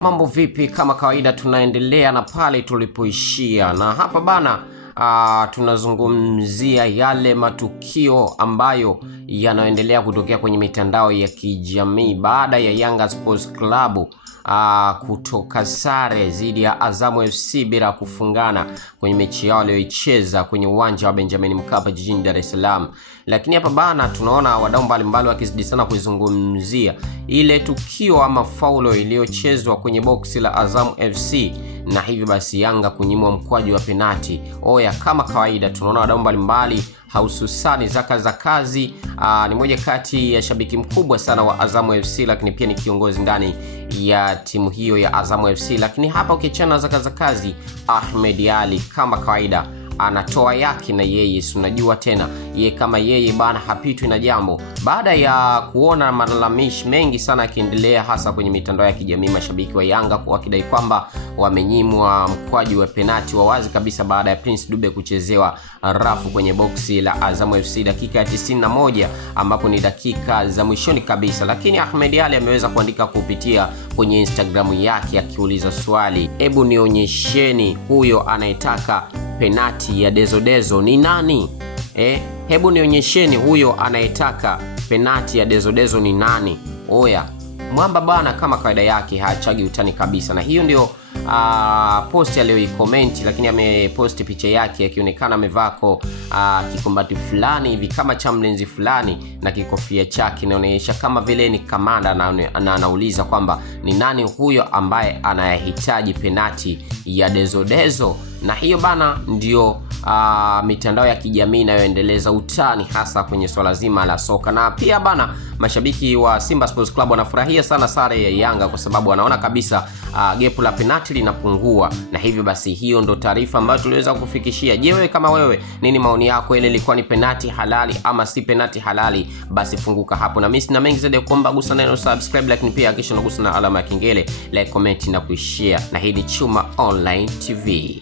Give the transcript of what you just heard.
Mambo vipi? Kama kawaida tunaendelea na pale tulipoishia, na hapa bana tunazungumzia yale matukio ambayo yanaendelea kutokea kwenye mitandao ya kijamii baada ya Yanga Sports Club kutoka sare dhidi ya Azam FC bila kufungana kwenye mechi yao walioicheza kwenye uwanja wa Benjamin Mkapa jijini Dar es Salaam. Lakini hapa bana tunaona wadau mbalimbali wakizidi sana kuizungumzia ile tukio ama faulo iliyochezwa kwenye boksi la Azam FC, na hivyo basi Yanga kunyimwa mkwaju wa penati. Oya, kama kawaida tunaona wadau mbalimbali hususani Zaka Zakazi ni moja kati ya shabiki mkubwa sana wa Azam FC, lakini pia ni kiongozi ndani ya timu hiyo ya Azam FC. Lakini hapa ukiachana Zaka Zakazi, Ahmed Ally kama kawaida anatoa yake, na yeye unajua tena yeye kama yeye bana hapitwi na jambo, baada ya kuona malalamishi mengi sana yakiendelea hasa kwenye mitandao ya kijamii, mashabiki wa Yanga wakidai kwamba wamenyimwa mkwaju wa penati wa wazi kabisa baada ya Prince Dube kuchezewa rafu kwenye boksi la Azam FC dakika ya 91 ambapo ni dakika za mwishoni kabisa. Lakini Ahmed Ally ameweza kuandika kupitia kwenye Instagram yake akiuliza swali, hebu nionyesheni huyo anayetaka penati ya Dezo ni nani? Hebu nionyesheni huyo anayetaka penati ya Dezo ni nani? Oya, mwamba bana kama kawaida yake haachagi utani kabisa, na hiyo ndio post aliyoicomment. Lakini ameposti picha yake akionekana amevaa kikombati fulani hivi kama cha mlinzi fulani na kikofia chake, inaonyesha kama vile ni kamanda, na anauliza kwamba ni nani huyo ambaye anayahitaji penati ya Dezo. Na hiyo bana ndio mitandao ya kijamii inayoendeleza utani hasa kwenye swala zima la soka. Na pia bana mashabiki wa Simba Sports Club wanafurahia sana sare ya Yanga kwa sababu wanaona kabisa gepu la penalti linapungua, na hivyo basi hiyo ndo taarifa ambayo tuliweza kufikishia. Je, wewe kama wewe nini maoni yako? Ile ilikuwa ni penalti halali ama si penalti halali? Basi funguka hapo, na mimi sina mengi zaidi ya kuomba gusa neno subscribe, lakini pia hakikisha unagusa na alama ya kengele, like, comment na kushare. Na hii ni Chuma Online TV.